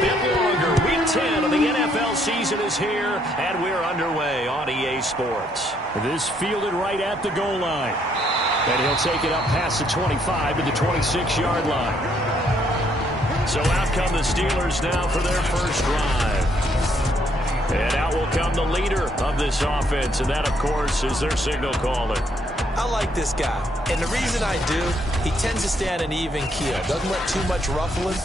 bit longer. Week 10 of the NFL season is here, and we're underway on EA Sports. This fielded right at the goal line. And he'll take it up past the 25 to the 26-yard line. So out come the Steelers now for their first drive. And out will come the leader of this offense, and that, of course, is their signal caller. I like this guy, and the reason I do, he tends to stay on an even keel. Doesn't let too much ruffle him.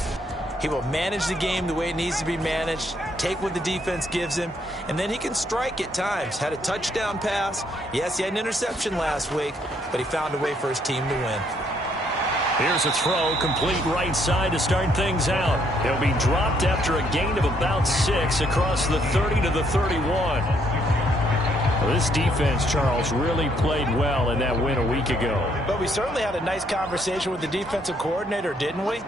He will manage the game the way it needs to be managed, take what the defense gives him, and then he can strike at times. Had a touchdown pass. Yes, he had an interception last week, but he found a way for his team to win. Here's a throw, complete right side to start things out. He'll be dropped after a gain of about 6 across the 30 to the 31. Well, this defense, Charles, really played well in that win a week ago. But we certainly had a nice conversation with the defensive coordinator, didn't we?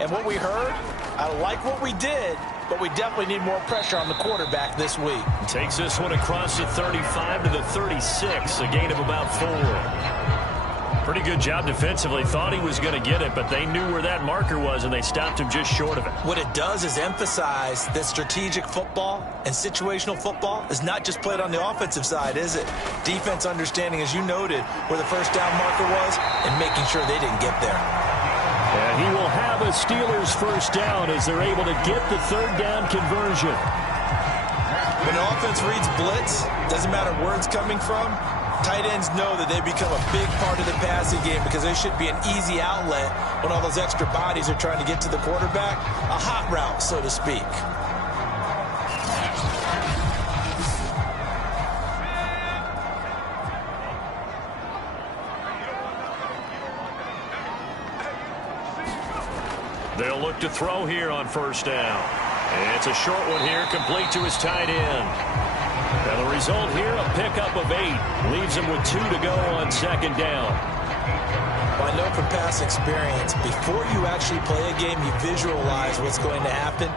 And what we heard, I like what we did, but we definitely need more pressure on the quarterback this week. Takes this one across the 35 to the 36, a gain of about 4. Pretty good job defensively. Thought he was going to get it, but they knew where that marker was, and they stopped him just short of it. What it does is emphasize that strategic football and situational football is not just played on the offensive side, is it? Defense understanding, as you noted, where the first down marker was and making sure they didn't get there. And he will have a Steelers first down as they're able to get the third down conversion. When an offense reads blitz, doesn't matter where it's coming from, tight ends know that they become a big part of the passing game because they should be an easy outlet when all those extra bodies are trying to get to the quarterback. A hot route, so to speak. They'll look to throw here on first down. It's a short one here, complete to his tight end. And the result here, a pickup of 8. Leaves him with 2 to go on second down. Well, I know from past experience, before you actually play a game, you visualize what's going to happen.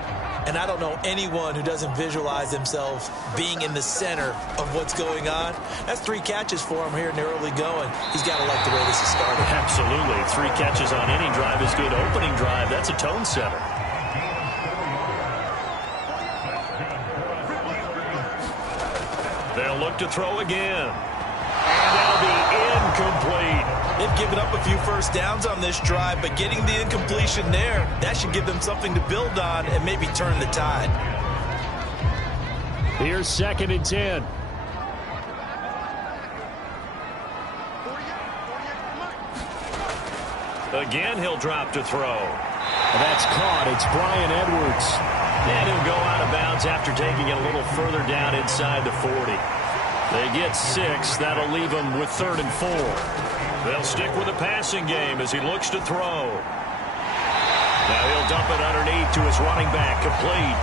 And I don't know anyone who doesn't visualize themselves being in the center of what's going on. That's 3 catches for him here in the early going. He's got to like the way this is started. Absolutely. 3 catches on any drive is good. Opening drive, that's a tone setter. They'll look to throw again. And that'll be incomplete. They've given up a few first downs on this drive, but getting the incompletion there, that should give them something to build on and maybe turn the tide. Here's 2nd and 10. Again, he'll drop to throw. And that's caught. It's Bryan Edwards. And he'll go out of bounds after taking it a little further down inside the 40. They get 6. That'll leave them with 3rd and 4. They'll stick with the passing game as he looks to throw. Now he'll dump it underneath to his running back, complete.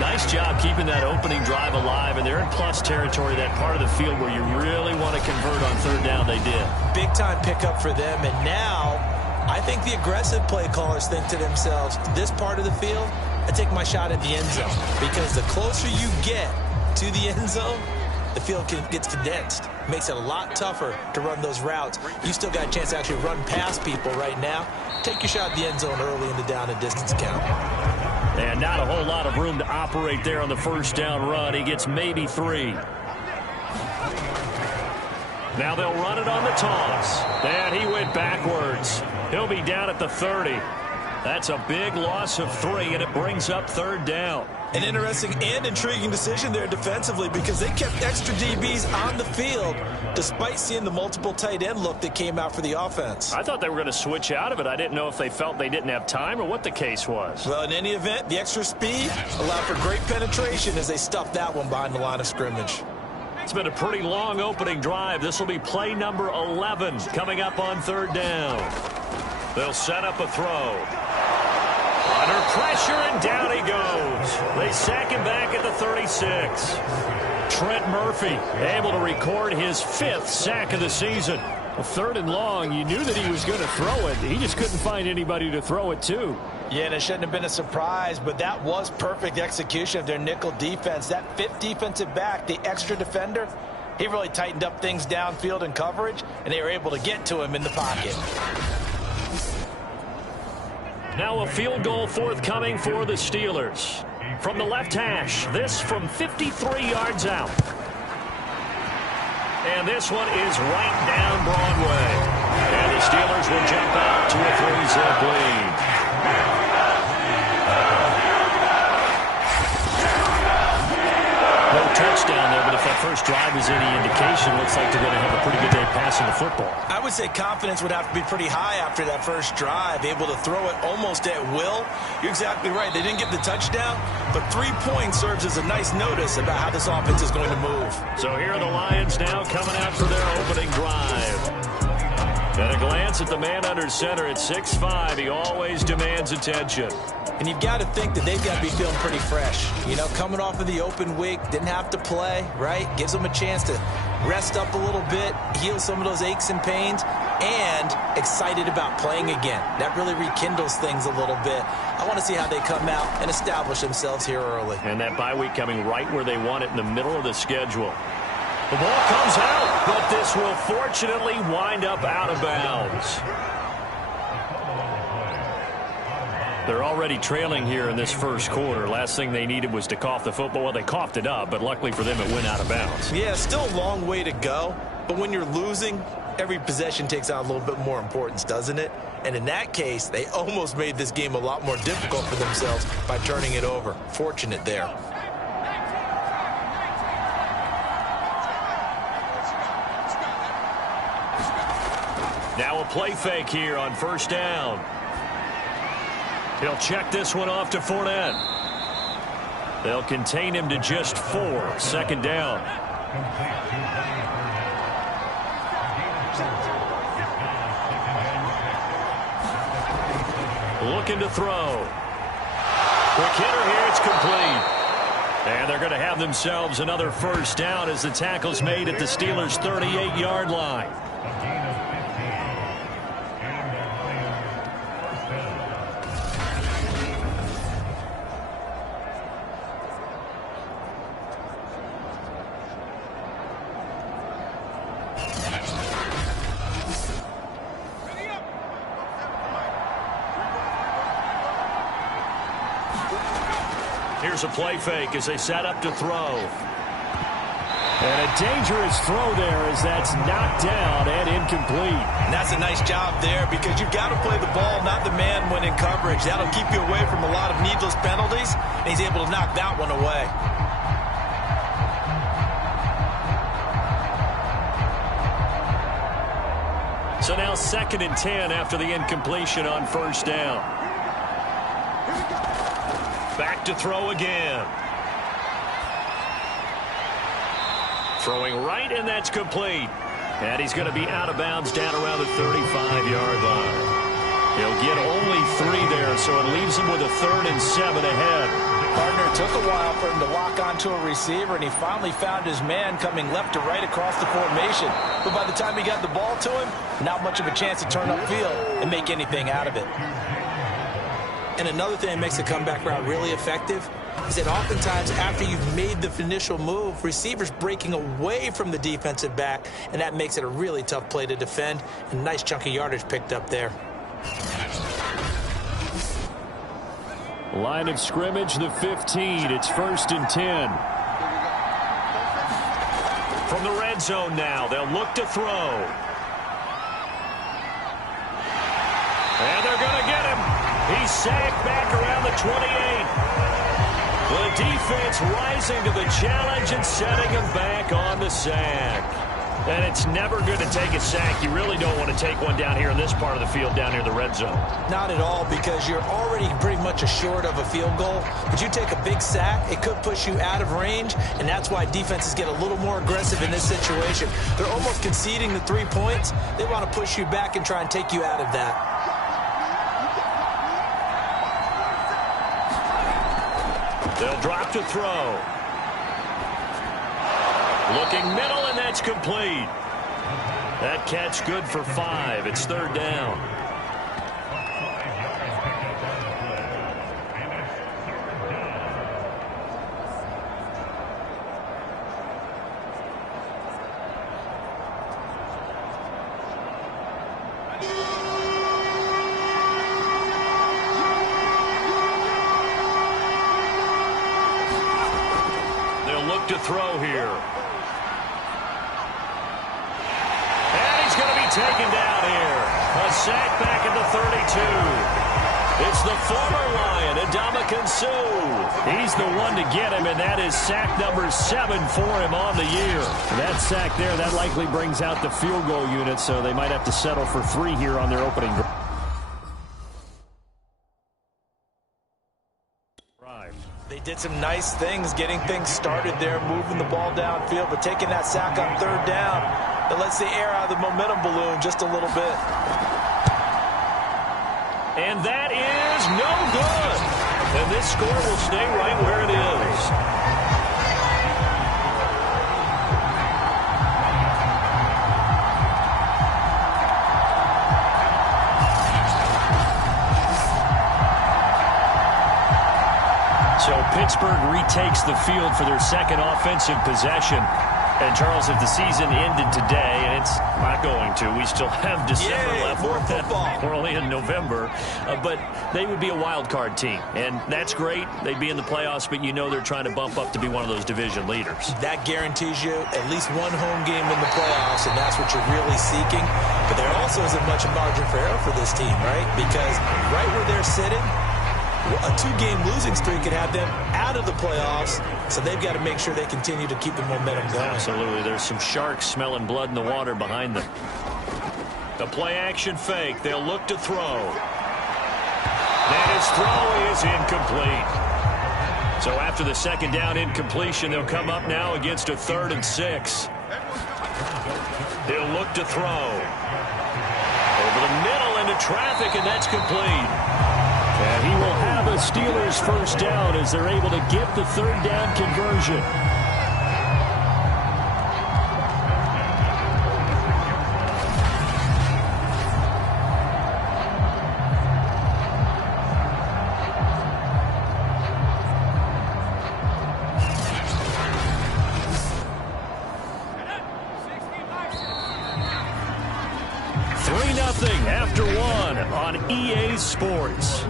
Nice job keeping that opening drive alive, and they're in plus territory, that part of the field where you really want to convert on 3rd down. They did. Big-time pickup for them, and now I think the aggressive play callers think to themselves, this part of the field, I take my shot at the end zone, because the closer you get to the end zone, the field gets condensed. Makes it a lot tougher to run those routes. You still got a chance to actually run past people right now. Take your shot at the end zone early in the down and distance count. And not a whole lot of room to operate there on the first down run. He gets maybe 3. Now they'll run it on the toss. And he went backwards. He'll be down at the 30. That's a big loss of 3, and it brings up 3rd down. An interesting and intriguing decision there defensively because they kept extra DBs on the field despite seeing the multiple tight end look that came out for the offense. I thought they were going to switch out of it. I didn't know if they felt they didn't have time or what the case was. Well, in any event, the extra speed allowed for great penetration as they stuffed that one behind the line of scrimmage. It's been a pretty long opening drive. This will be play number 11 coming up on 3rd down. They'll set up a throw. Under pressure, and down he goes. They sack him back at the 36. Trent Murphy able to record his 5th sack of the season. A 3rd and long, you knew that he was going to throw it. He just couldn't find anybody to throw it to. Yeah, and it shouldn't have been a surprise, but that was perfect execution of their nickel defense. That 5th defensive back, the extra defender, he really tightened up things downfield in coverage, and they were able to get to him in the pocket. Now a field goal forthcoming for the Steelers. From the left hash, this from 53 yards out. And this one is right down Broadway. And the Steelers will jump out to a 3-zip lead. No touchdown there, but if that first drive is any indication, looks like they're going to have a pretty good day passing the football. I would say confidence would have to be pretty high after that first drive, able to throw it almost at will. You're exactly right. They didn't get the touchdown, but 3 points serves as a nice notice about how this offense is going to move. So here are the Lions now coming out for their opening drive. At a glance at the man under center at 6'5", he always demands attention. And you've got to think that they've got to be feeling pretty fresh. You know, coming off of the open week, didn't have to play, right? Gives them a chance to rest up a little bit, heal some of those aches and pains, and excited about playing again. That really rekindles things a little bit. I want to see how they come out and establish themselves here early. And that bye week coming right where they want it, in the middle of the schedule. The ball comes out, but this will fortunately wind up out of bounds. They're already trailing here in this first quarter. Last thing they needed was to cough the football. Well, they coughed it up, but luckily for them, it went out of bounds. Yeah, still a long way to go. But when you're losing, every possession takes on a little bit more importance, doesn't it? And in that case, they almost made this game a lot more difficult for themselves by turning it over. Fortunate there. Now a play fake here on first down. He'll check this one off to Fournette. They'll contain him to just 4. Second down. Looking to throw. Quick hitter here. It's complete. And they're going to have themselves another first down as the tackle's made at the Steelers' 38-yard line. Here's a play fake as they set up to throw. And a dangerous throw there as that's knocked down and incomplete. And that's a nice job there because you've got to play the ball, not the man when in coverage. That'll keep you away from a lot of needless penalties, and he's able to knock that one away. So now 2nd and 10 after the incompletion on first down. Back to throw again. Throwing right, and that's complete. And he's going to be out of bounds down around the 35-yard line. He'll get only 3 there, so it leaves him with a 3rd and 7 ahead. Partner took a while for him to lock onto a receiver, and he finally found his man coming left to right across the formation. But by the time he got the ball to him, not much of a chance to turn upfield and make anything out of it. And another thing that makes the comeback route really effective is that oftentimes after you've made the initial move, receivers breaking away from the defensive back, and that makes it a really tough play to defend. And a nice chunk of yardage picked up there. Line of scrimmage, the 15. It's 1st and 10. From the red zone now, they'll look to throw. And they're going to get him. He's sacked back around the 28. The defense rising to the challenge and setting him back on the sack. And it's never good to take a sack. You really don't want to take one down here in this part of the field, down near the red zone. Not at all, because you're already pretty much assured of a field goal. But you take a big sack, it could push you out of range, and that's why defenses get a little more aggressive in this situation. They're almost conceding the 3 points. They want to push you back and try and take you out of that. They'll drop to throw. Looking middle, and that's complete. That catch good for 5. It's 3rd down. look to throw here. And he's going to be taken down here. A sack back at the 32. It's the former Lion, Ndamukong Suh. He's the one to get him, and that is sack number 7 for him on the year. That sack there, that likely brings out the field goal unit, so they might have to settle for 3 here on their opening drive. They did some nice things, getting things started there, moving the ball downfield, but taking that sack on 3rd down, that lets the air out of the momentum balloon just a little bit. And that is no good. And this score will stay right where it is. So Pittsburgh retakes the field for their second offensive possession. And, Charles, if the season ended today, and it's not going to, we still have December left. More football. We're only in November. But they would be a wild card team. And that's great. They'd be in the playoffs, but you know they're trying to bump up to be one of those division leaders. That guarantees you at least one home game in the playoffs, and that's what you're really seeking. But there also isn't much margin for error for this team, right? Because right where they're sitting, a 2-game losing streak could have them out of the playoffs, so they've got to make sure they continue to keep the momentum going. Absolutely. There's some sharks smelling blood in the water behind them. The play-action fake. They'll look to throw. And his throw is incomplete. So after the second down incompletion, they'll come up now against a 3rd and 6. He'll look to throw. Over the middle into traffic, and that's complete. And he will have a Steelers first down as they're able to get the 3rd down conversion. After 1 on EA Sports.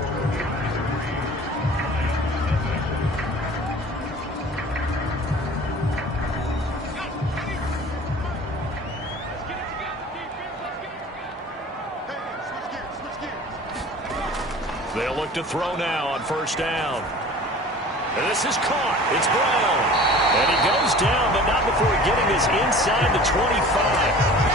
They'll look to throw now on 1st down. And this is caught. It's Brown. And he goes down, but not before getting us inside the 25.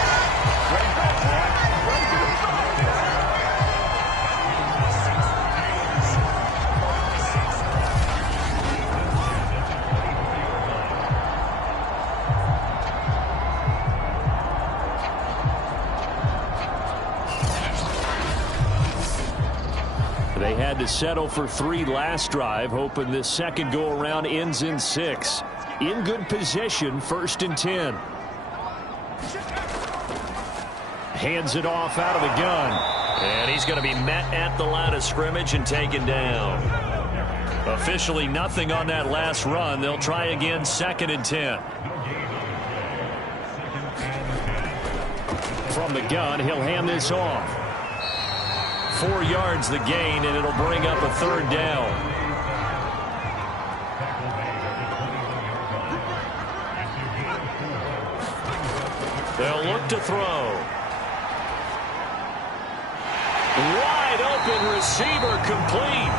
They had to settle for 3 last drive, hoping this second go-around ends in 6. In good position, 1st and 10. Hands it off out of the gun. And he's going to be met at the line of scrimmage and taken down. Officially nothing on that last run. They'll try again, 2nd and 10. From the gun, he'll hand this off. 4 yards the gain, and it'll bring up a 3rd down. They'll look to throw. Wide open receiver complete.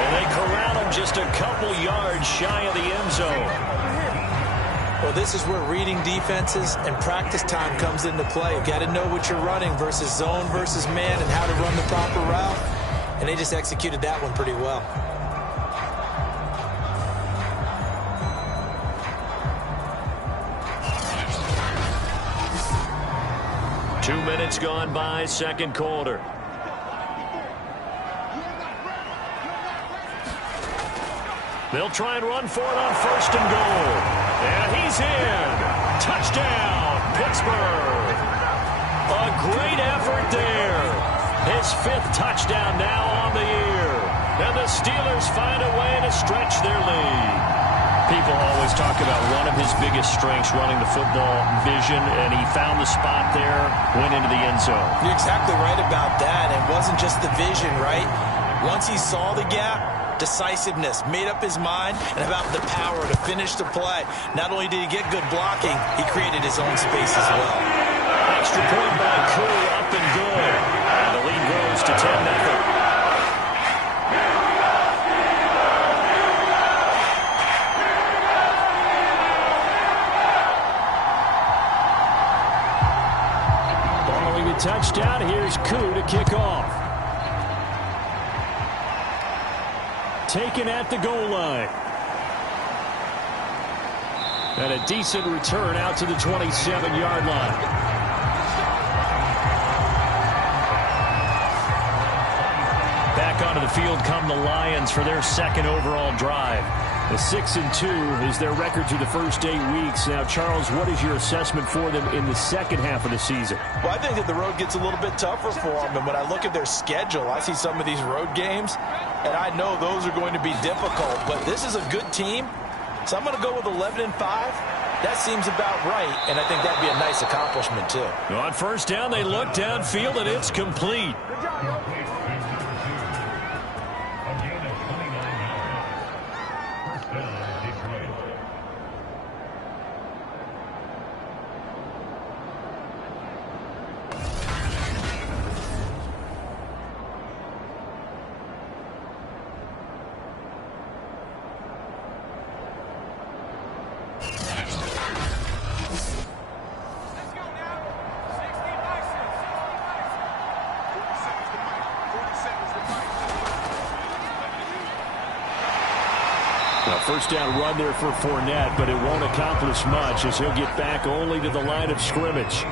And they corral him just a couple yards shy of the end zone. Well, this is where reading defenses and practice time comes into play. You've got to know what you're running versus zone versus man and how to run the proper route. And they just executed that one pretty well. Two minutes gone by, second quarter. They'll try and run for it on 1st and goal. And he's in. Touchdown, Pittsburgh. A great effort there. His 5th touchdown now on the year. And the Steelers find a way to stretch their lead. People always talk about one of his biggest strengths, running the football, vision, and he found the spot there, went into the end zone. You're exactly right about that. It wasn't just the vision, right? Once he saw the gap, decisiveness, made up his mind, and about the power to finish the play. Not only did he get good blocking, he created his own space as well. Extra point by Curry, up and good. And the lead grows to 10-0. Touchdown. Here's Koo to kick off. Taken at the goal line. And a decent return out to the 27-yard line. Back onto the field come the Lions for their second overall drive. The 6-2 is their record through the first 8 weeks. Now, Charles, what is your assessment for them in the second half of the season? Well, I think that the road gets a little bit tougher for them. And when I look at their schedule, I see some of these road games, and I know those are going to be difficult. But this is a good team, so I'm going to go with 11-5. That seems about right, and I think that'd be a nice accomplishment, too. On first down, they look downfield, and it's complete. First down run there for Fournette, but it won't accomplish much as he'll get back only to the line of scrimmage.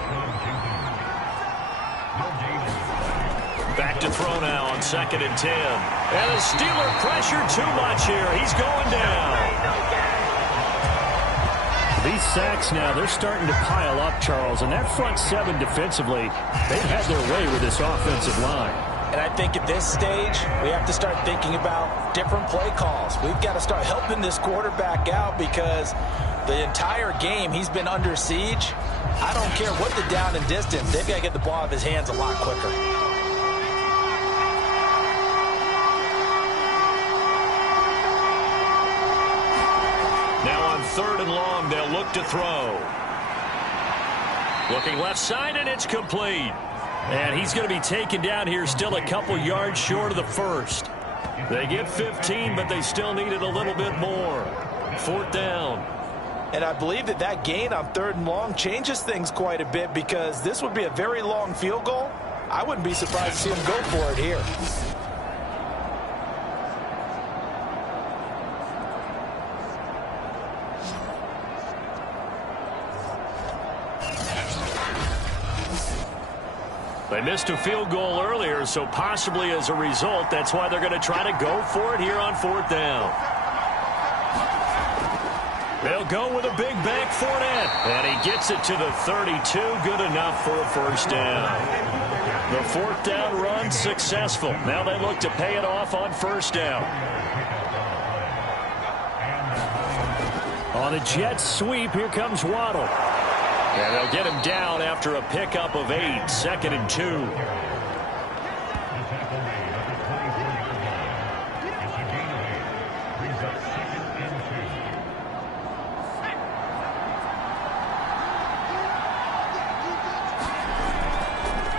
Back to throw now on 2nd and 10. And the Steeler pressure too much here. He's going down. These sacks now, they're starting to pile up, Charles. And that front seven defensively, they've had their way with this offensive line. And I think at this stage, we have to start thinking about different play calls. We've got to start helping this quarterback out because the entire game he's been under siege. I don't care what the down and distance. They've got to get the ball out of his hands a lot quicker. Now on 3rd and long, they'll look to throw. Looking left side, and it's complete. And he's going to be taken down here still a couple yards short of the first. They get 15, but they still needed a little bit more. 4th down. And I believe that that gain on 3rd and long changes things quite a bit because this would be a very long field goal. I wouldn't be surprised to see him go for it here. They missed a field goal earlier, so possibly as a result, that's why they're going to try to go for it here on 4th down. They'll go with a big back Fournette. And he gets it to the 32. Good enough for a first down. The 4th down run successful. Now they look to pay it off on 1st down. On a jet sweep, here comes Waddle. And they'll get him down after a pickup of 8. 2nd and 2.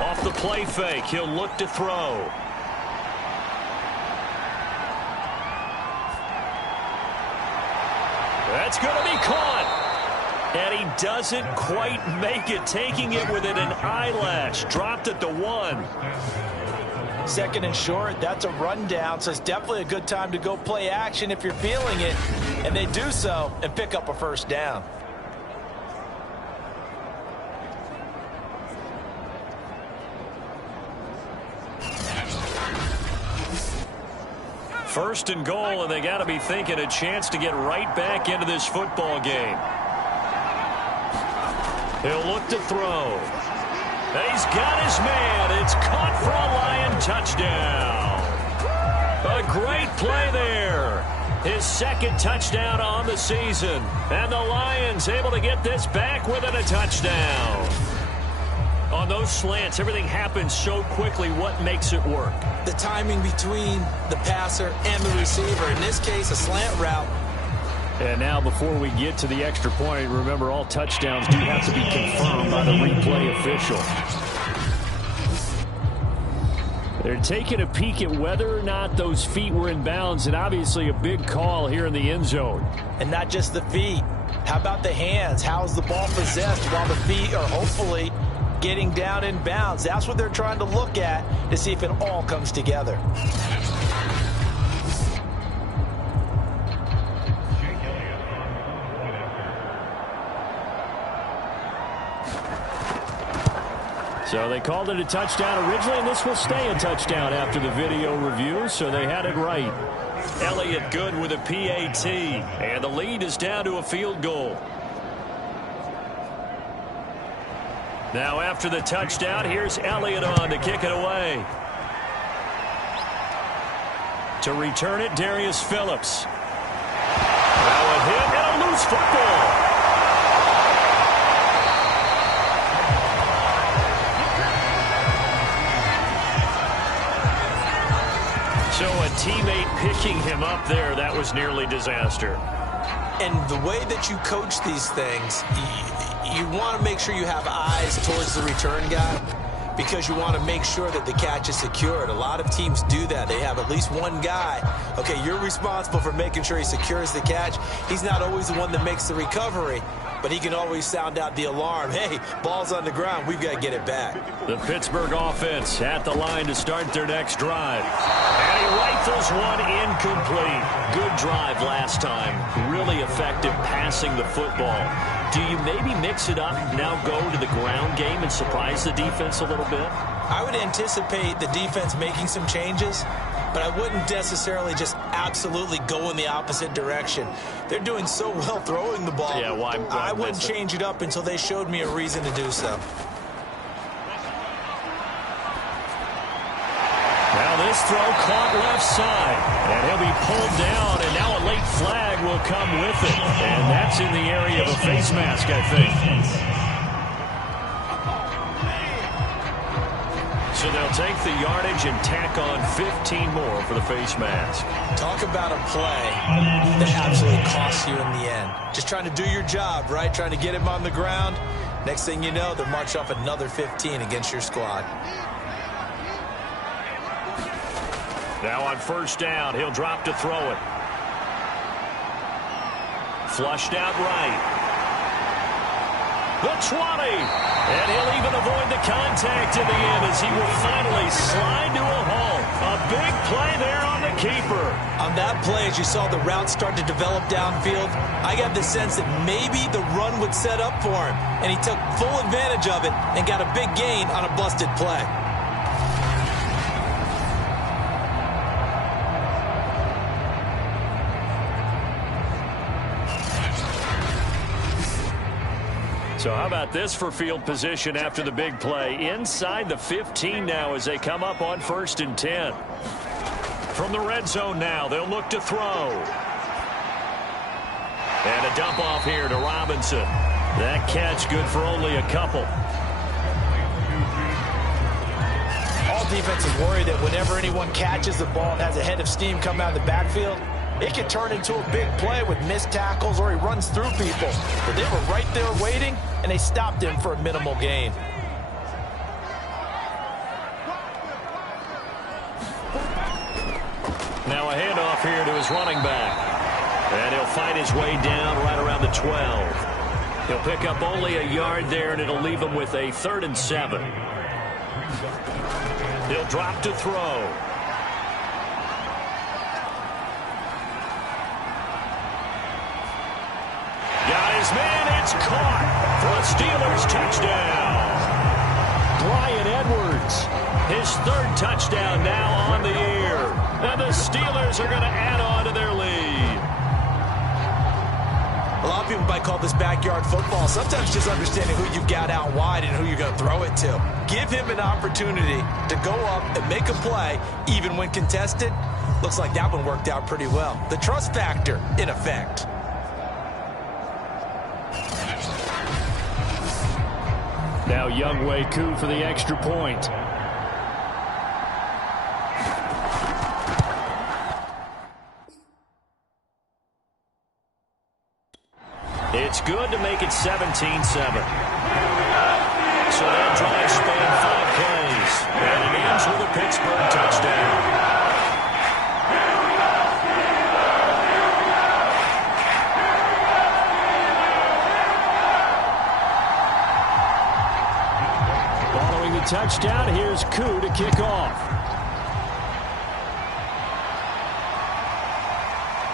Off the play fake, he'll look to throw. That's going to be caught. And he doesn't quite make it, taking it within an eyelash. Dropped at the 1. 2nd and short, that's a rundown, so it's definitely a good time to go play action if you're feeling it. And they do so and pick up a first down. First and goal, and they got to be thinking a chance to get right back into this football game. He'll look to throw. He's got his man. It's caught for a Lion touchdown. A great play there. His 2nd touchdown on the season. And the Lions able to get this back within a touchdown. On those slants, everything happens so quickly. What makes it work? The timing between the passer and the receiver. In this case, a slant route. And now before we get to the extra point, remember all touchdowns do have to be confirmed by the replay official. They're taking a peek at whether or not those feet were in bounds, and obviously a big call here in the end zone. And not just the feet. How about the hands? How's the ball possessed while the feet are hopefully getting down in bounds? That's what they're trying to look at to see if it all comes together. So they called it a touchdown originally, and this will stay a touchdown after the video review, so they had it right. Elliott good with a PAT, and the lead is down to a field goal. Now after the touchdown, here's Elliott on to kick it away. To return it, Darius Phillips. Now a hit and a loose football. So a teammate picking him up there, that was nearly disaster. And the way that you coach these things, you want to make sure you have eyes towards the return guy because you want to make sure that the catch is secured. A lot of teams do that. They have at least one guy. Okay, you're responsible for making sure he secures the catch. He's not always the one that makes the recovery, but he can always sound out the alarm. Hey, ball's on the ground. We've got to get it back. The Pittsburgh offense at the line to start their next drive. And he rifles one incomplete. Good drive last time. Really effective passing the football. Do you maybe mix it up, now go to the ground game and surprise the defense a little bit? I would anticipate the defense making some changes, but I wouldn't necessarily just absolutely go in the opposite direction. They're doing so well throwing the ball. Yeah, why I wouldn't change it up until they showed me a reason to do so. Now this throw caught left side, and he'll be pulled down, and now a late flag will come with it. And that's in the area of a face mask, I think. So they'll take the yardage and tack on 15 more for the face mask. Talk about a play that absolutely costs you in the end. Just trying to do your job, right? Trying to get him on the ground. Next thing you know, they'll march off another 15 against your squad. Now on first down, he'll drop to throw it. Flushed out right. The 20. And he'll even avoid the contact in the end as he will finally slide to a halt. A big play there on the keeper. On that play, as you saw the route start to develop downfield, I got the sense that maybe the run would set up for him. And he took full advantage of it and got a big gain on a busted play. So how about this for field position after the big play? Inside the 15 now as they come up on 1st and 10. From the red zone now, they'll look to throw. And a dump off here to Robinson. That catch good for only a couple. All defenses worry that whenever anyone catches the ball and has a head of steam come out of the backfield, it can turn into a big play with missed tackles or he runs through people. But they were right there waiting, and they stopped him for a minimal gain. Now a handoff here to his running back. And he'll fight his way down right around the 12. He'll pick up only a yard there, and it'll leave him with a 3rd and 7. He'll drop to throw. Got his man, it's caught for a Steelers touchdown. Bryan Edwards, his 3rd touchdown now on the year. And the Steelers are going to add on to their lead. A lot of people might call this backyard football. Sometimes just understanding who you've got out wide and who you're going to throw it to. Give him an opportunity to go up and make a play, even when contested. Looks like that one worked out pretty well. The trust factor in effect. Now Younghoe Koo for the extra point. It's good to make it 17-7. So that drive spanned 5 plays. And it ends with a Pittsburgh touchdown. Following the touchdown, here's Koo to kick off.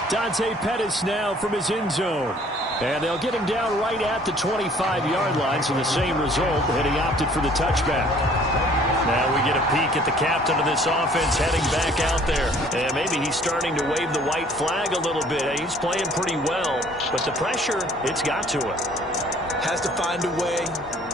Dante Pettis now from his end zone. And they'll get him down right at the 25-yard line, so the same result, and he opted for the touchback. Now we get a peek at the captain of this offense heading back out there. And maybe he's starting to wave the white flag a little bit. He's playing pretty well, but the pressure, it's got to him. Has to find a way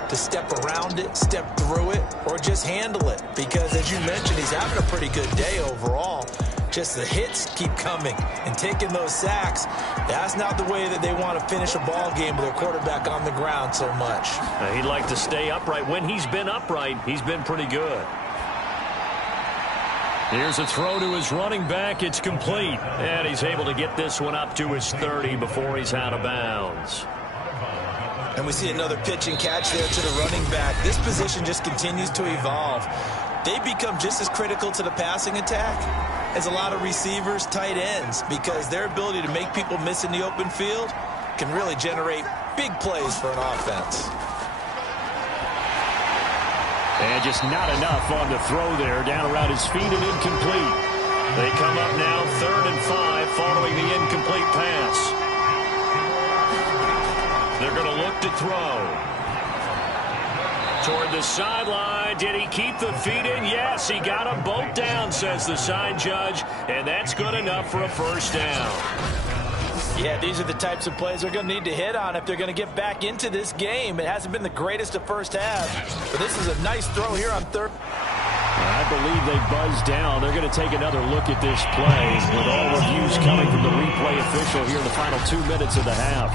to step around it, step through it, or just handle it. Because, as you mentioned, he's having a pretty good day overall. Just the hits keep coming and taking those sacks. That's not the way that they want to finish a ball game with their quarterback on the ground so much. He'd like to stay upright. When he's been upright, he's been pretty good. Here's a throw to his running back. It's complete. And he's able to get this one up to his 30 before he's out of bounds. And we see another pitch and catch there to the running back. This position just continues to evolve. They become just as critical to the passing attack as a lot of receivers, tight ends, because their ability to make people miss in the open field can really generate big plays for an offense. And just not enough on the throw there, down around his feet and incomplete. They come up now 3rd and 5 following the incomplete pass. They're going to look to throw. Toward the sideline. Did he keep the feet in? Yes, he got them both down, says the side judge, and that's good enough for a first down. Yeah, these are the types of plays they're going to need to hit on if they're going to get back into this game. It hasn't been the greatest of first half, but this is a nice throw here on 3rd. I believe they buzzed down. They're going to take another look at this play with all reviews coming from the replay official here in the final 2 minutes of the half.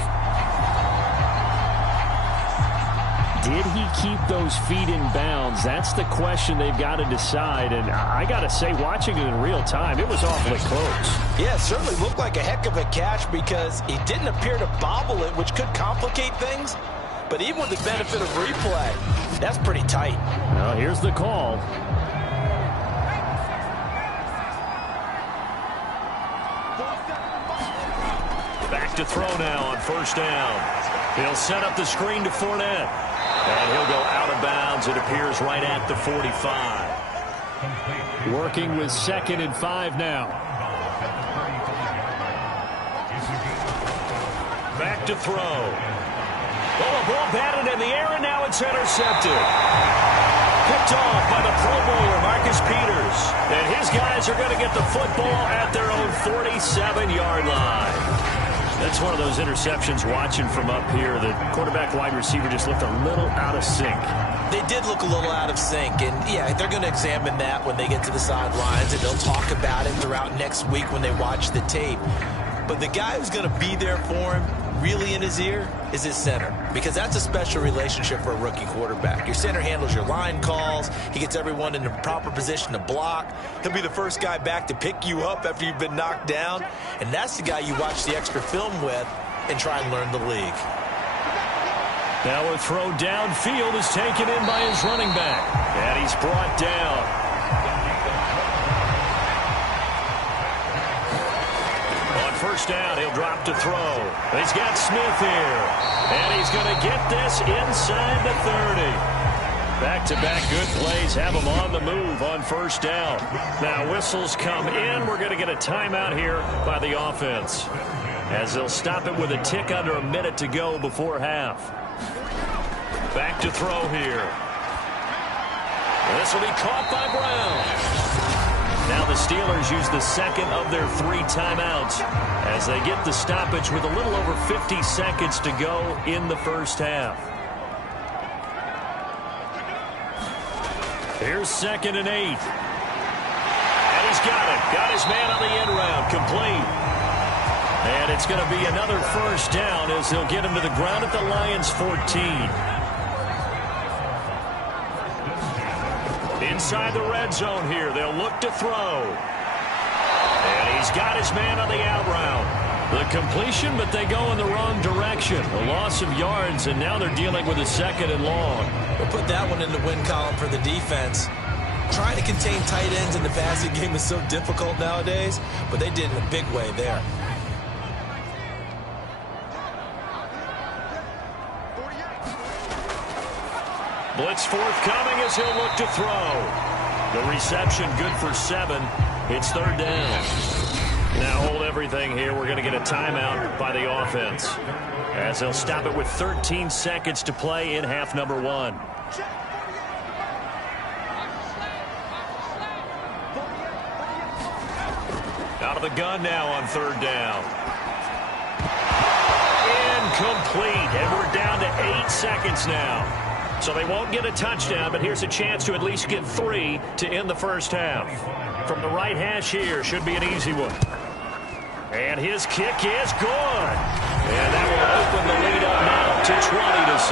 Did he keep those feet in bounds? That's the question they've got to decide. And I got to say, watching it in real time, it was awfully close. Yeah, it certainly looked like a heck of a catch because he didn't appear to bobble it, which could complicate things. But even with the benefit of replay, that's pretty tight. Well, here's the call. Back to throw now on 1st down. He'll set up the screen to Fournette. And he'll go out of bounds, it appears, right at the 45. Working with 2nd and 5 now. Back to throw. Oh, a ball batted in the air, and now it's intercepted. Picked off by the Pro Bowler, Marcus Peters. And his guys are going to get the football at their own 47-yard line. That's one of those interceptions watching from up here. The quarterback wide receiver just looked a little out of sync. They did look a little out of sync. And, yeah, they're going to examine that when they get to the sidelines. And they'll talk about it throughout next week when they watch the tape. But the guy who's going to be there for him, really in his ear, is his center. Because that's a special relationship for a rookie quarterback. Your center handles your line calls. He gets everyone in the proper position to block. He'll be the first guy back to pick you up after you've been knocked down. And that's the guy you watch the extra film with and try and learn the league. Now a throw downfield is taken in by his running back. And he's brought down. First down, he'll drop to throw. He's got Smith here. And he's going to get this inside the 30. Back-to-back good plays have him on the move on 1st down. Now whistles come in. We're going to get a timeout here by the offense, as they'll stop it with a tick under a minute to go before half. Back to throw here. This will be caught by Brown. Now the Steelers use the 2nd of their 3 timeouts as they get the stoppage with a little over 50 seconds to go in the first half. Here's 2nd and 8. And he's got it. Got his man on the end round. Complete. And it's going to be another first down as they'll get him to the ground at the Lions' 14. Inside the red zone here, they'll look to throw. And he's got his man on the out route. The completion, but they go in the wrong direction. A loss of yards, and now they're dealing with a 2nd and long. We'll put that one in the win column for the defense. Trying to contain tight ends in the passing game is so difficult nowadays, but they did in a big way there. Blitz forthcoming as he'll look to throw. The reception good for 7. It's 3rd down. Now hold everything here. We're going to get a timeout by the offense, as they'll stop it with 13 seconds to play in half number 1. Out of the gun now on 3rd down. Incomplete, and we're down to 8 seconds now. So they won't get a touchdown, but here's a chance to at least get 3 to end the first half. From the right hash here, should be an easy one. And his kick is good. And that will open the lead up now to 20-7.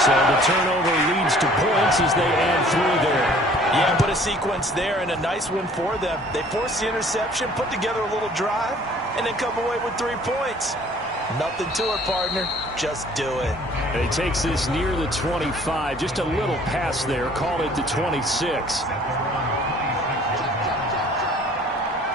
So the turnover leads to points as they add 3 there. Yeah, put a sequence there and a nice one for them. They force the interception, put together a little drive, and then come away with 3 points. Nothing to it, partner. Just do it. And he takes this near the 25. Just a little pass there. Call it the 26.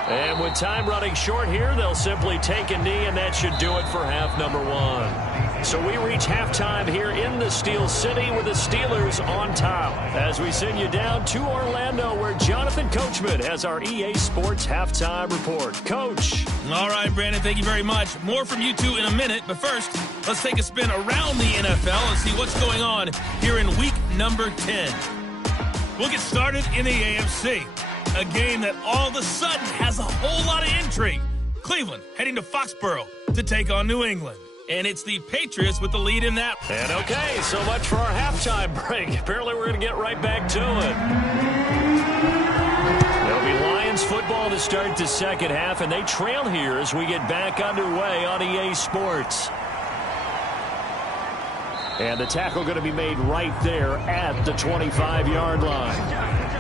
And with time running short here, they'll simply take a knee, and that should do it for half number 1. So we reach halftime here in the Steel City with the Steelers on top, as we send you down to Orlando, where Jonathan Coachman has our EA Sports halftime report. Coach. All right, Brandon, thank you very much. More from you two in a minute, but first, let's take a spin around the NFL and see what's going on here in week number 10. We'll get started in the AFC, a game that all of a sudden has a whole lot of intrigue. Cleveland heading to Foxborough to take on New England. And it's the Patriots with the lead in that. And okay, so much for our halftime break. Apparently we're going to get right back to it. It'll be Lions football to start the second half, and they trail here as we get back underway on EA Sports. And the tackle going to be made right there at the 25-yard line.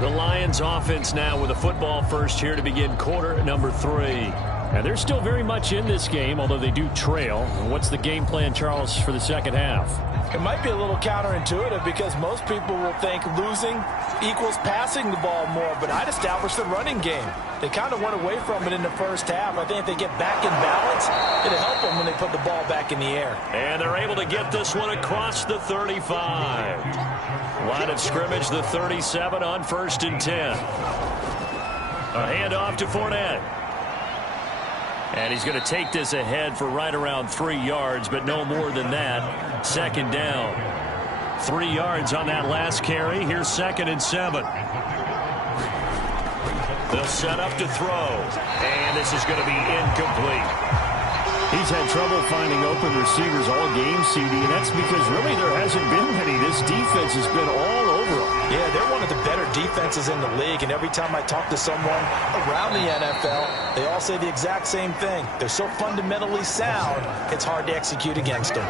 The Lions offense now with a football first here to begin quarter number 3. And they're still very much in this game, although they do trail. What's the game plan, Charles, for the second half? It might be a little counterintuitive because most people will think losing equals passing the ball more, but I'd establish the running game. They kind of went away from it in the first half. I think if they get back in balance, it'll help them when they put the ball back in the air. And they're able to get this one across the 35. Line of scrimmage, the 37 on 1st and 10. A handoff to Fournette. And he's going to take this ahead for right around 3 yards, but no more than that. 2nd down. 3 yards on that last carry. Here's 2nd and 7. They'll set up to throw. And this is going to be incomplete. He's had trouble finding open receivers all game, CD, and that's because really there hasn't been many. This defense has been all over them. Yeah, they're one of the better defenses in the league, and every time I talk to someone around the NFL, they all say the exact same thing. They're so fundamentally sound, it's hard to execute against them.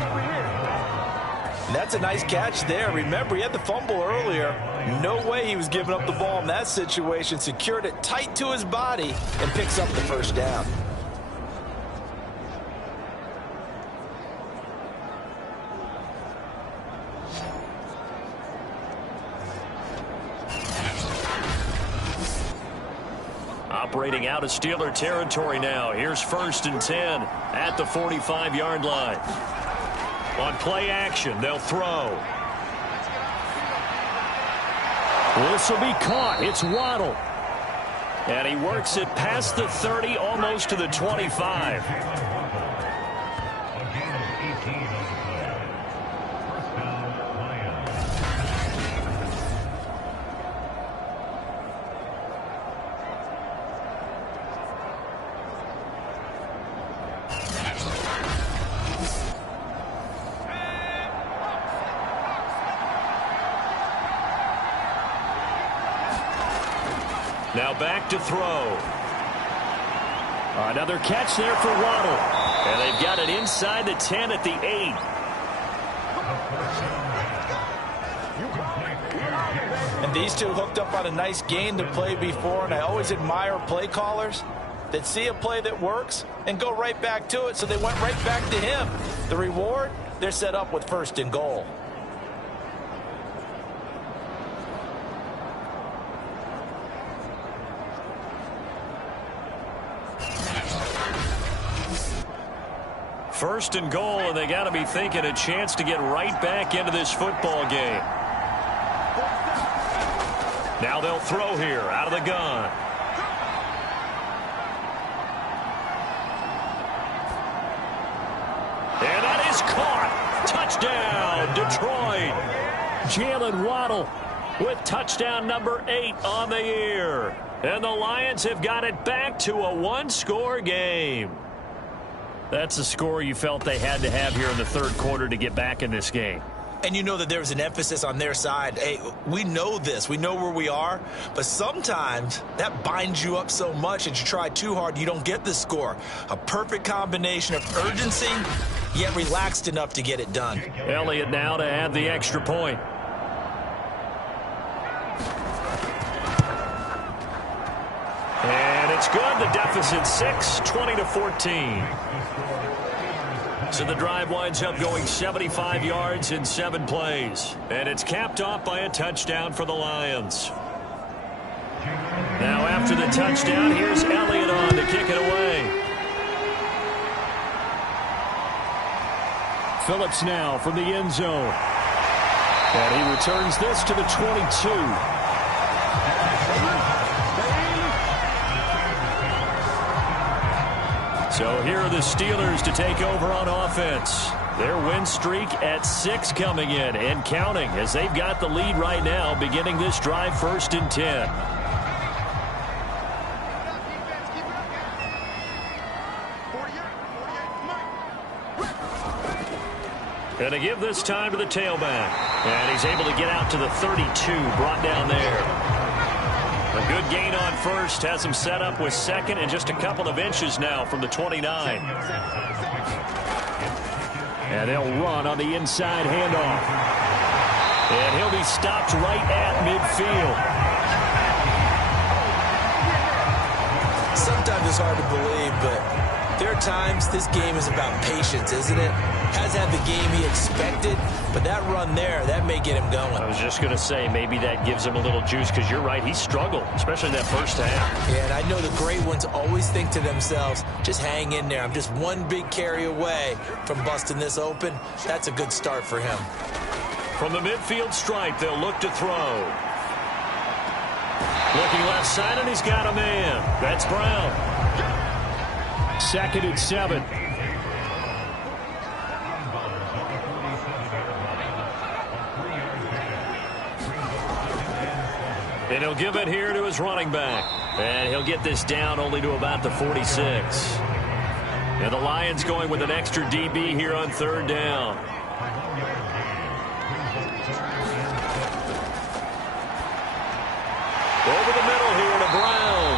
And that's a nice catch there. Remember, he had the fumble earlier. No way he was giving up the ball in that situation. Secured it tight to his body and picks up the first down. Operating out of Steeler territory now. Here's 1st and 10 at the 45-yard line. On play action, they'll throw. This will be caught. It's Waddle. And he works it past the 30, almost to the 25. Now back to throw. Another catch there for Waddle. And they've got it inside the 10 at the 8. And these two hooked up on a nice game to play before, and I always admire play callers that see a play that works and go right back to it, so they went right back to him. The reward, they're set up with 1st and goal. First and goal, and they got to be thinking a chance to get right back into this football game. Now they'll throw here out of the gun. And that is caught. Touchdown, Detroit. Jalen Waddle with touchdown number 8 on the year. And the Lions have got it back to a 1-score game. That's the score you felt they had to have here in the 3rd quarter to get back in this game. And you know that there was an emphasis on their side. Hey, we know this. We know where we are. But sometimes that binds you up so much that you try too hard, you don't get the score. A perfect combination of urgency, yet relaxed enough to get it done. Elliott now to add the extra point. And it's good. The deficit 6, 20-14. So the drive winds up going 75 yards in 7 plays. And it's capped off by a touchdown for the Lions. Now after the touchdown, here's Elliott on to kick it away. Phillips now from the end zone. And he returns this to the 22. So here are the Steelers to take over on offense. Their win streak at 6 coming in and counting as they've got the lead right now beginning this drive 1st and 10. And to give this time to the tailback. And he's able to get out to the 32, brought down there. A good gain on 1st, has him set up with 2nd and just a couple of inches now from the 29. And they'll run on the inside handoff. And he'll be stopped right at midfield. Sometimes it's hard to believe, but there are times this game is about patience, isn't it? Has had the game he expected, but that run there, that may get him going. I was just going to say, maybe that gives him a little juice, because you're right, he struggled, especially in that first half. Yeah, and I know the great ones always think to themselves, just hang in there. I'm just one big carry away from busting this open. That's a good start for him. From the midfield stripe, they'll look to throw. Looking left side, and he's got a man. That's Brown. 2nd and 7. And he'll give it here to his running back. And he'll get this down only to about the 46. And the Lions going with an extra DB here on 3rd down. Over the middle here to Brown.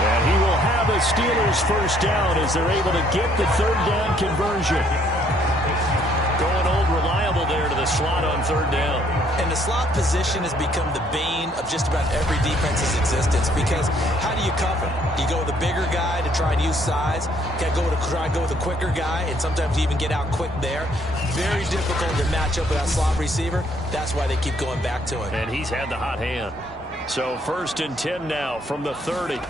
And he will have the Steelers 1st down as they're able to get the 3rd down conversion. Going old reliable there to the slot on 3rd down. And the slot position has become the bane of just about every defense's existence, because how do you cover? Do you go with a bigger guy to try and use size? Got to try and go with a quicker guy, and sometimes you even get out quick there. Very difficult to match up with that slot receiver. That's why they keep going back to him. And he's had the hot hand. So 1st and 10 now from the 30.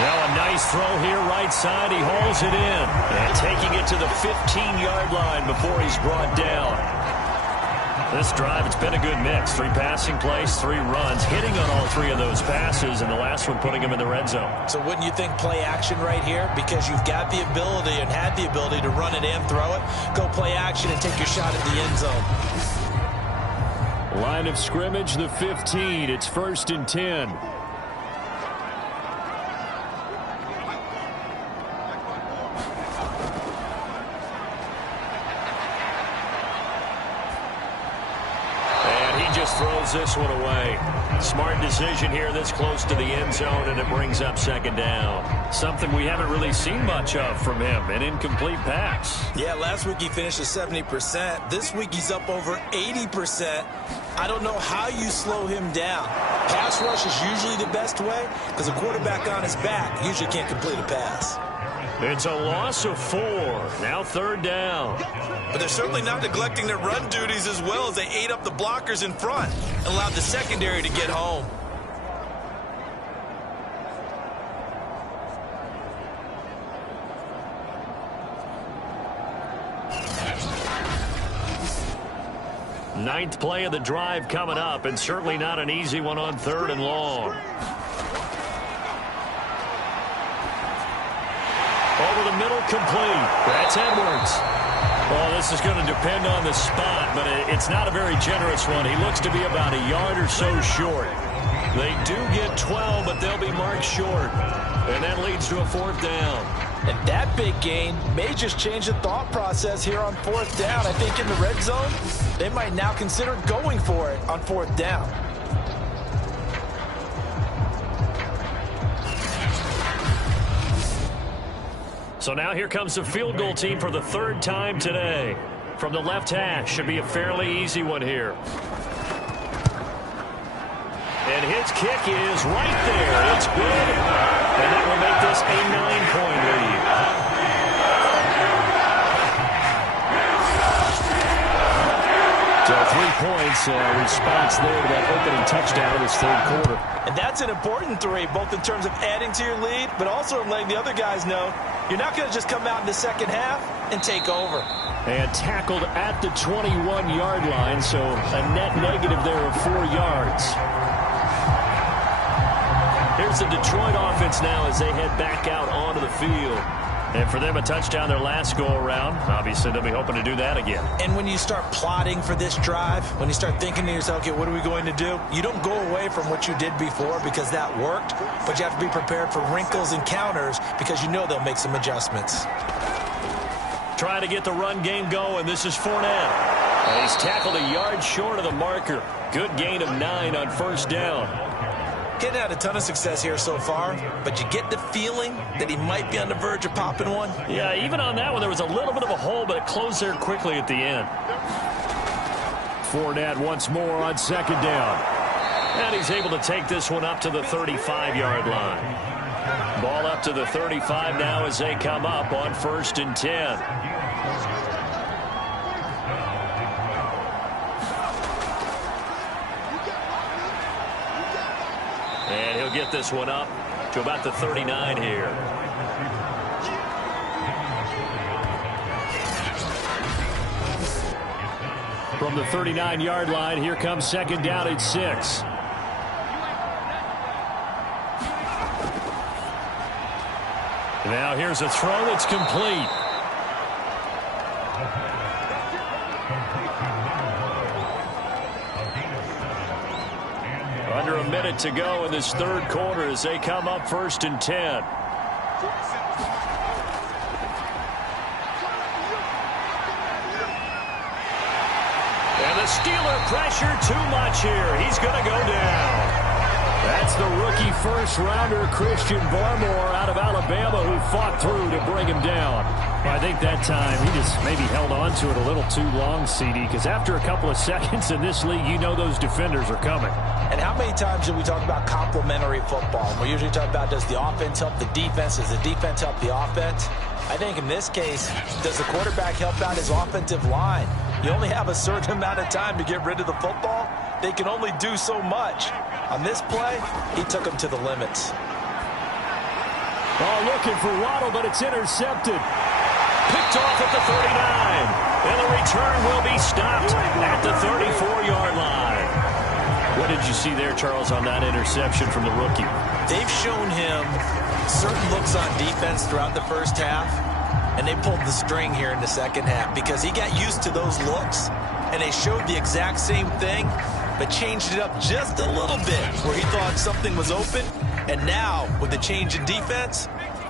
Now a nice throw here right side. He hauls it in. And taking it to the 15-yard line before he's brought down. This drive, it's been a good mix. 3 passing plays, 3 runs. Hitting on all 3 of those passes, and the last one putting him in the red zone. So wouldn't you think play action right here? Because you've got the ability and had the ability to run it and throw it. Go play action and take your shot at the end zone. Line of scrimmage, the 15. It's 1st and 10. just throws this one away. Smart decision here this close to the end zone, and it brings up second down. Something we haven't really seen much of from him, an incomplete pass. Yeah, last week he finished at 70%. This week he's up over 80%. I don't know how you slow him down. Pass rush is usually the best way because a quarterback on his back usually can't complete a pass. It's a loss of 4. Now third down. But they're certainly not neglecting their run duties as well as they ate up the blockers in front and allowed the secondary to get home. Ninth play of the drive coming up, and certainly not an easy one on 3rd and long. Over the middle, complete. That's Edwards. Well, this is going to depend on the spot, but it's not a very generous one. He looks to be about a yard or so short. They do get 12, but they'll be marked short. And that leads to a 4th down. And that big gain may just change the thought process here on 4th down. I think in the red zone, they might now consider going for it on 4th down. So now here comes the field goal team for the 3rd time today. From the left hash, should be a fairly easy one here. And his kick is right there. It's good. And that will make this a 9-point lead. So 3 points, response there to that opening touchdown in this 3rd quarter. And that's an important 3, both in terms of adding to your lead, but also in letting the other guys know you're not going to just come out in the second half and take over. And tackled at the 21-yard line, so a net negative there of 4 yards. Here's the Detroit offense now as they head back out onto the field. And for them, a touchdown their last go-around. Obviously, they'll be hoping to do that again. And when you start plotting for this drive, when you start thinking to yourself, okay, what are we going to do? You don't go away from what you did before because that worked, but you have to be prepared for wrinkles and counters because you know they'll make some adjustments. Trying to get the run game going. This is Fournette. And he's tackled a yard short of the marker. Good gain of 9 on 1st down. Getting had a ton of success here so far, but you get the feeling that he might be on the verge of popping one. Yeah, even on that one, there was a little bit of a hole, but it closed there quickly at the end. Fournette once more on 2nd down. And he's able to take this one up to the 35-yard line. Ball up to the 35 now as they come up on 1st and 10. And he'll get this one up to about the 39 here. From the 39-yard line, here comes 2nd down at 6. Now here's a throw that's complete. Under a minute to go in this 3rd quarter as they come up 1st and 10. And the Steeler pressure too much here. He's going to go down. That's the rookie first-rounder Christian Barmore out of Alabama who fought through to bring him down. Well, I think that time he just maybe held on to it a little too long, CD, because after a couple of seconds in this league, you know those defenders are coming. And how many times do we talk about complementary football? We usually talk about, does the offense help the defense? Does the defense help the offense? I think in this case, does the quarterback help out his offensive line? You only have a certain amount of time to get rid of the football. They can only do so much. On this play, he took him to the limits. Oh, looking for Waddle, but it's intercepted. Picked off at the 39. And the return will be stopped at the 34-yard line. What did you see there, Charles, on that interception from the rookie? They've shown him certain looks on defense throughout the first half, and they pulled the string here in the second half because he got used to those looks, and they showed the exact same thing, but changed it up just a little bit where he thought something was open, and now, with the change in defense,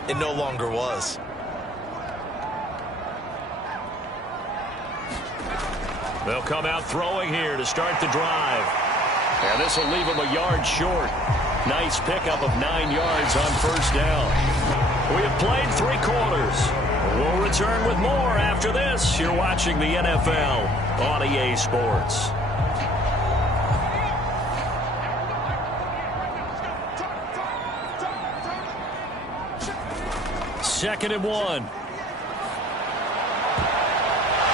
it no longer was. They'll come out throwing here to start the drive. And this will leave them a yard short. Nice pickup of 9 yards on first down. We have played 3 quarters. We'll return with more after this. You're watching the NFL on EA Sports. Second and 1.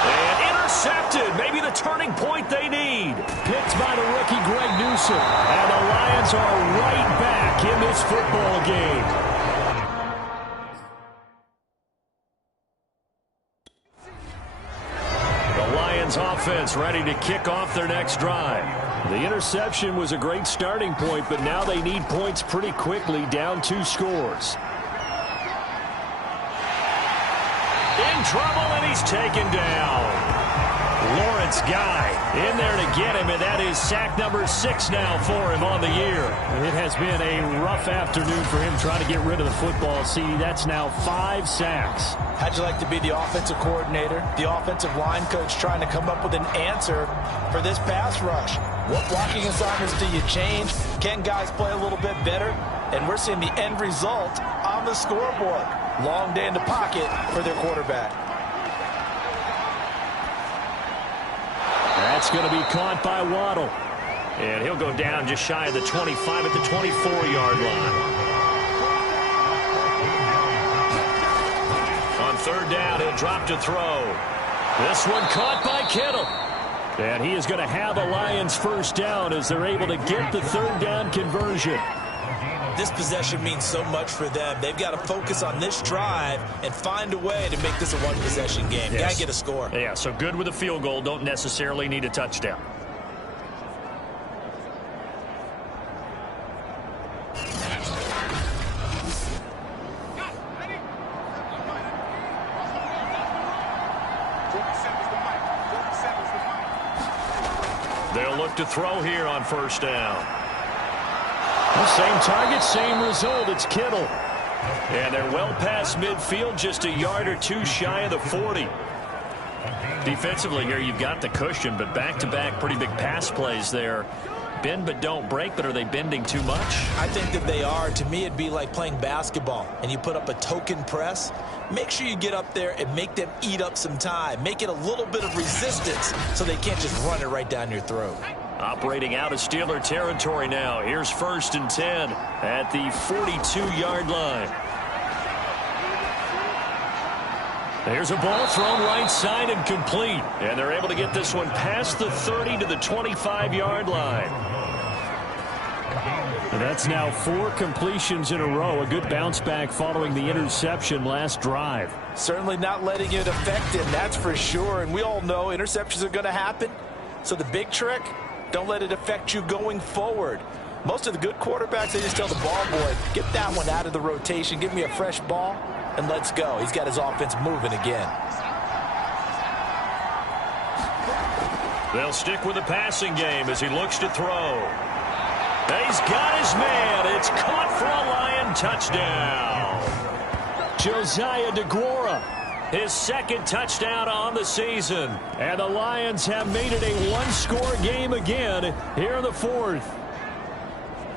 And intercepted. Maybe the turning point they need. Picked by the rookie Greg Newsome. And the Lions are right back in this football game. The Lions offense ready to kick off their next drive. The interception was a great starting point, but now they need points pretty quickly, down 2 scores. In trouble, and he's taken down. Lawrence Guy in there to get him, and that is sack number 6 now for him on the year. It has been a rough afternoon for him trying to get rid of the football. See, that's now 5 sacks. How'd you like to be the offensive coordinator, the offensive line coach trying to come up with an answer for this pass rush? What blocking assignments do you change? Can guys play a little bit better? And we're seeing the end result on the scoreboard. Long day in the pocket for their quarterback. That's going to be caught by Waddle. And he'll go down just shy of the 25 at the 24-yard line. On third down, he'll drop to throw. This one caught by Kittle. And he is going to have a Lions first down as they're able to get the third down conversion. This possession means so much for them. They've got to focus on this drive and find a way to make this a one-possession game. Yes. Got to get a score. Yeah, so good with a field goal. Don't necessarily need a touchdown. They'll look to throw here on first down. The same target, same result. It's Kittle. And they're well past midfield, just a yard or 2 shy of the 40. Defensively here, you've got the cushion, but back-to-back pretty big pass plays there. Bend but don't break, but are they bending too much? I think that they are. To me, it'd be like playing basketball, and you put up a token press. Make sure you get up there and make them eat up some time. Make it a little bit of resistance so they can't just run it right down your throat. Operating out of Steeler territory now. Here's first and 10 at the 42-yard line. There's a ball thrown right side and complete. And they're able to get this one past the 30 to the 25-yard line. And that's now 4 completions in a row. A good bounce back following the interception last drive. Certainly not letting it affect him, that's for sure. And we all know interceptions are going to happen. So the big trick, don't let it affect you going forward. Most of the good quarterbacks, they just tell the ball boy, get that one out of the rotation, give me a fresh ball, and let's go. He's got his offense moving again. They'll stick with the passing game as he looks to throw. He's got his man. It's caught for a Lion touchdown. Josiah DeGuara. His second touchdown on the season. And the Lions have made it a one-score game again here in the fourth.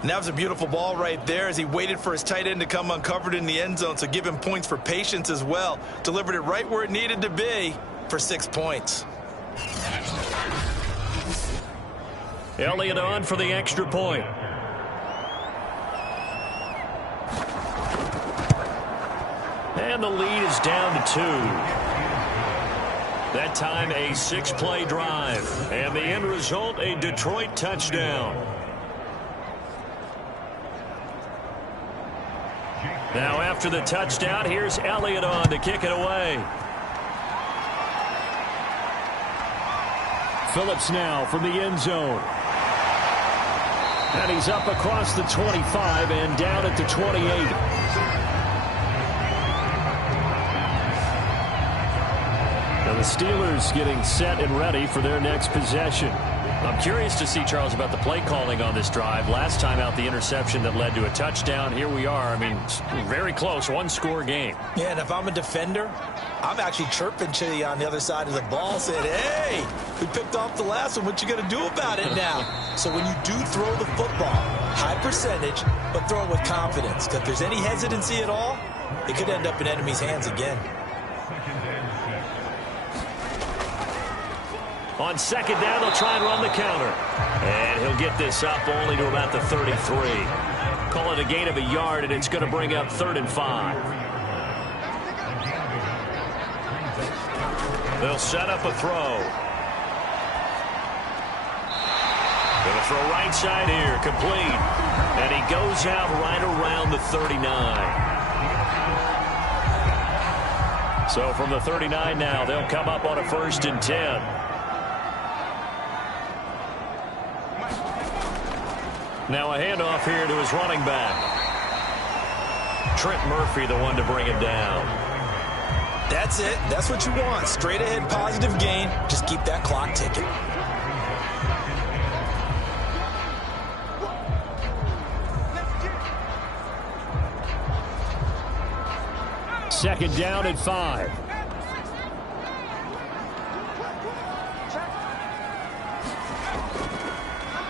And that was a beautiful ball right there as he waited for his tight end to come uncovered in the end zone, so give him points for patience as well. Delivered it right where it needed to be for 6 points. Elliott on for the extra point. And the lead is down to 2. That time a 6-play drive. And the end result, a Detroit touchdown. Now after the touchdown, here's Elliott on to kick it away. Phillips now from the end zone. And he's up across the 25 and down at the 28. And The Steelers getting set and ready for their next possession. I'm curious to see, Charles, about the play calling on this drive. Last time out, the interception that led to a touchdown. Here we are. I mean, very close, one-score game. Yeah, and if I'm a defender, I'm actually chirping to you on the other side of the ball, saying, hey, we picked off the last one. What you going to do about it now? So when you do throw the football, high percentage, but throw it with confidence. Because if there's any hesitancy at all, it could end up in enemy's hands again. On second down, they'll try and run the counter. And he'll get this up only to about the 33. Call it a gain of a yard, and it's going to bring up 3rd and 5. They'll set up a throw. Going to throw right side here, complete. And he goes out right around the 39. So from the 39 now, they'll come up on a 1st and 10. Now a handoff here to his running back. Trent Murphy, the one to bring him down. That's it. That's what you want. Straight ahead, positive gain. Just keep that clock ticking. Second down and 5.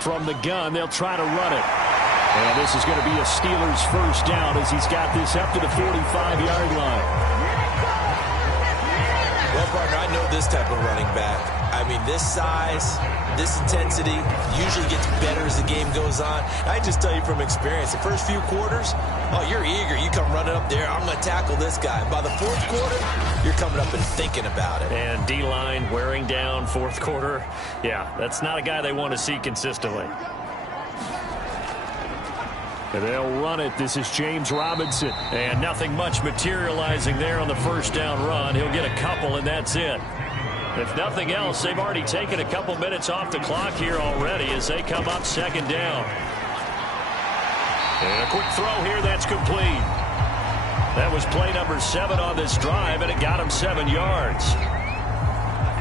From the gun, they'll try to run it. And this is going to be a Steelers 1st down as he's got this up to the 45-yard line. Well, partner, I know this type of running back. I mean, this size, this intensity usually gets better as the game goes on. I just tell you from experience, the first few quarters, oh, you're eager. You come running up there, I'm going to tackle this guy. By the 4th quarter, you're coming up and thinking about it. And D-line wearing down 4th quarter. Yeah, that's not a guy they want to see consistently. And they'll run it. This is James Robinson. And nothing much materializing there on the 1st down run. He'll get a couple, and that's it. If nothing else, they've already taken a couple minutes off the clock here already as they come up 2nd down. And a quick throw here, that's complete. That was play number 7 on this drive, and it got him 7 yards.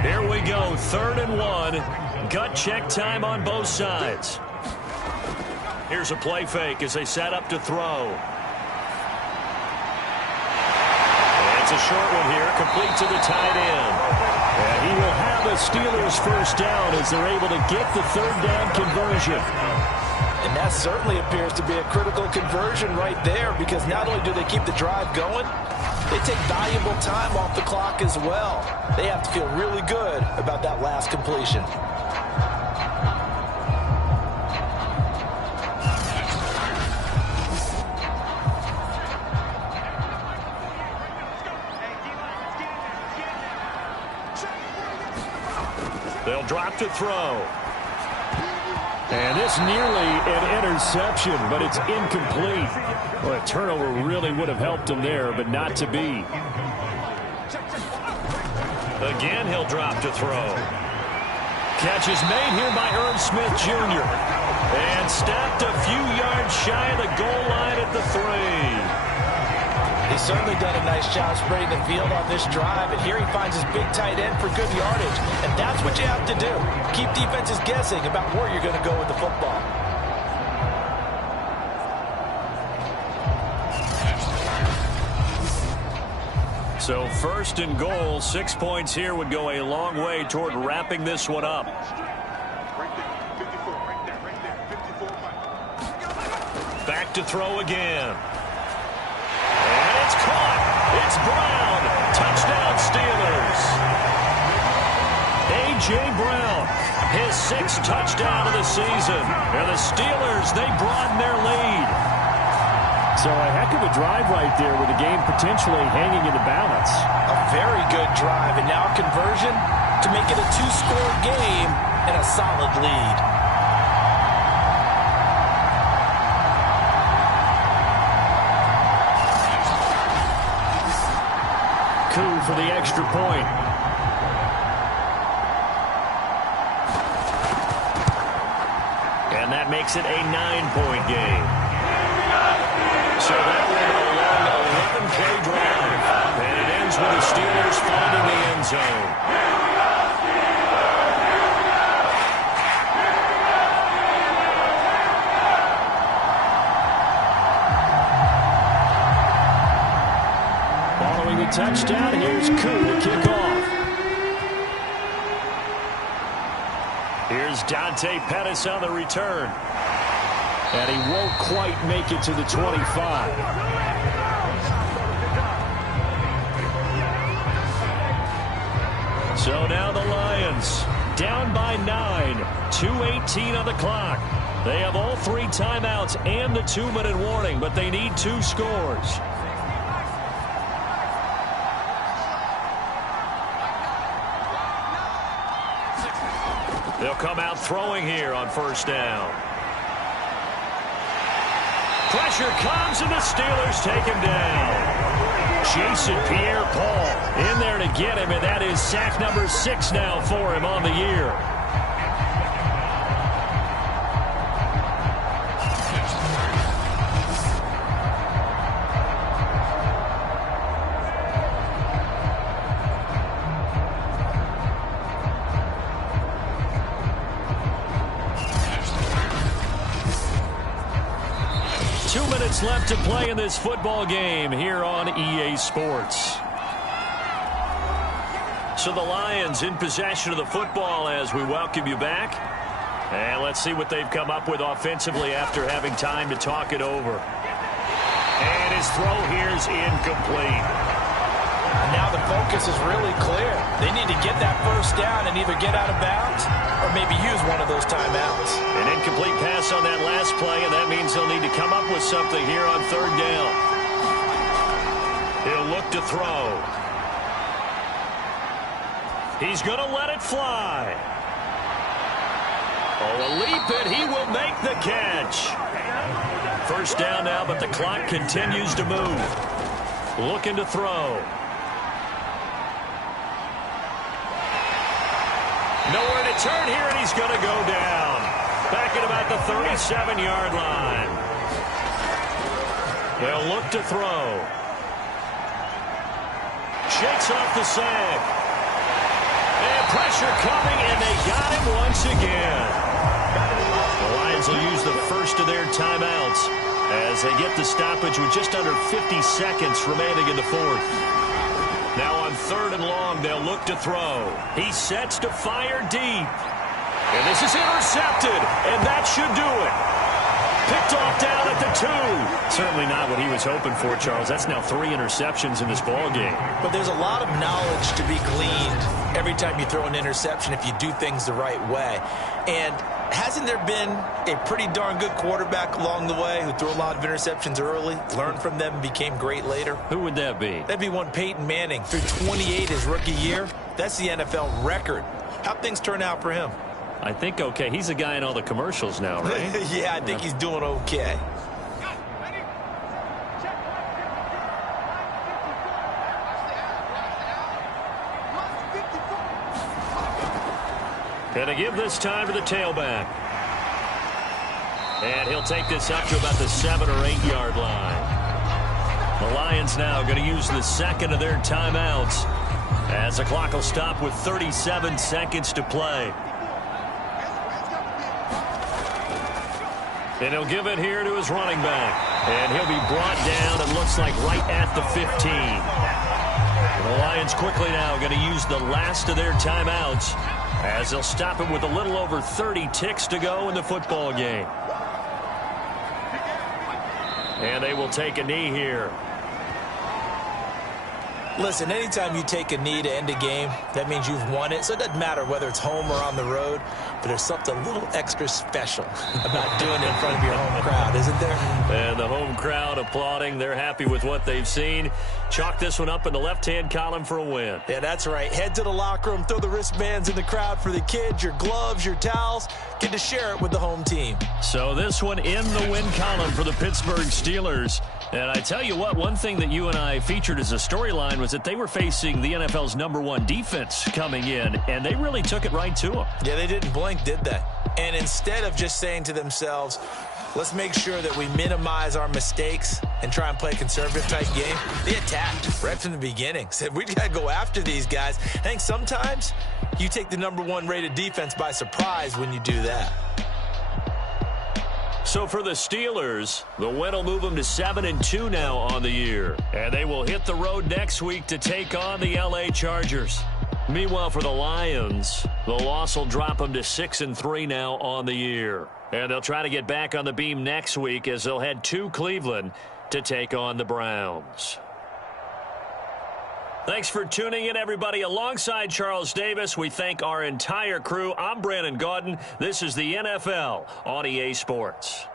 Here we go, 3rd and 1. Gut check time on both sides. Here's a play fake as they set up to throw. And it's a short one here, complete to the tight end. And he will have a Steelers 1st down as they're able to get the 3rd down conversion. And that certainly appears to be a critical conversion right there, because not only do they keep the drive going, they take valuable time off the clock as well. They have to feel really good about that last completion. They'll drop to throw. And this nearly an interception, but it's incomplete. Well, a turnover really would have helped him there, but not to be. Again, he'll drop to throw. Catch is made here by Irv Smith Jr. And stopped a few yards shy of the goal line at the 3. He's certainly done a nice job spreading the field on this drive, and here he finds his big tight end for good yardage. And that's what you have to do. Keep defenses guessing about where you're going to go with the football. So 1st and goal, 6 points here would go a long way toward wrapping this one up. Back to throw again. And it's caught. It's Brown. Touchdown Steelers. A.J. Brown, his 6th touchdown of the season. And the Steelers, they broaden their lead. So a heck of a drive right there with the game potentially hanging in the balance. A very good drive, and now conversion to make it a 2-score game and a solid lead. Coup for the extra point. And that makes it a 9-point game. So that went a long 11-play drive. And it ends with the Steelers finding the end zone. Following the touchdown, here's Koo to kick off. Here's Dante Pettis on the return. And he won't quite make it to the 25. So now the Lions down by 9. 2:18 on the clock. They have all 3 timeouts and the 2-minute warning, but they need 2 scores. They'll come out throwing here on first down. Pressure comes, and the Steelers take him down. Jason Pierre-Paul in there to get him, and that is sack number 6 now for him on the year. Left to play in this football game here on EA Sports. So the Lions in possession of the football as we welcome you back. And let's see what they've come up with offensively after having time to talk it over. And his throw here is incomplete. Now the focus is really clear. They need to get that first down and either get out of bounds or maybe use one of those timeouts. An incomplete pass on that last play, and that means they'll need to come up with something here on third down. He'll look to throw. He's going to let it fly. Oh, a leap, and he will make the catch. First down now, but the clock continues to move. Looking to throw. Nowhere to turn here, and he's going to go down. Back at about the 37-yard line. They'll look to throw. Shakes off the sack. And pressure coming, and they got him once again. The Lions will use the first of their timeouts as they get the stoppage with just under 50 seconds remaining in the fourth. Now on third and long, they'll look to throw. He sets to fire deep. And this is intercepted, and that should do it. Picked off down at the 2. Certainly not what he was hoping for, Charles. That's now 3 interceptions in this ball game. But there's a lot of knowledge to be gleaned every time you throw an interception if you do things the right way. And hasn't there been a pretty darn good quarterback along the way who threw a lot of interceptions early, learned from them, and became great later? Who would that be? That'd be one Peyton Manning. Through 28 his rookie year. That's the NFL record. How'd things turn out for him? I think okay. He's a guy in all the commercials now, right? Yeah, I think he's doing okay. Gonna give this time to the tailback. And he'll take this up to about the 7 or 8 yard line. The Lions now going to use the second of their timeouts as the clock will stop with 37 seconds to play. And he'll give it here to his running back. And he'll be brought down, it looks like, right at the 15. And the Lions quickly now going to use the last of their timeouts as they'll stop it with a little over 30 ticks to go in the football game. And they will take a knee here. Listen, anytime you take a knee to end a game, that means you've won it. So it doesn't matter whether it's home or on the road, but there's something a little extra special about doing it in front of your home crowd, isn't there? And the home crowd applauding. They're happy with what they've seen. Chalk this one up in the left-hand column for a win. Yeah, that's right. Head to the locker room, throw the wristbands in the crowd for the kids, your gloves, your towels. Get to share it with the home team. So this one in the win column for the Pittsburgh Steelers. And I tell you what, one thing that you and I featured as a storyline was that they were facing the NFL's #1 defense coming in, and they really took it right to them. Yeah, they didn't blink, did they? And instead of just saying to themselves, Let's make sure that we minimize our mistakes and try and play a conservative-type game. They attacked right from the beginning. Said, we got to go after these guys. I think sometimes you take the #1 rated defense by surprise when you do that. So for the Steelers, the win will move them to 7-2 now on the year. And they will hit the road next week to take on the LA Chargers. Meanwhile, for the Lions, the loss will drop them to 6-3 now on the year. And they'll try to get back on the beam next week as they'll head to Cleveland to take on the Browns. Thanks for tuning in, everybody. Alongside Charles Davis, we thank our entire crew. I'm Brandon Gaudin. This is the NFL on EA Sports.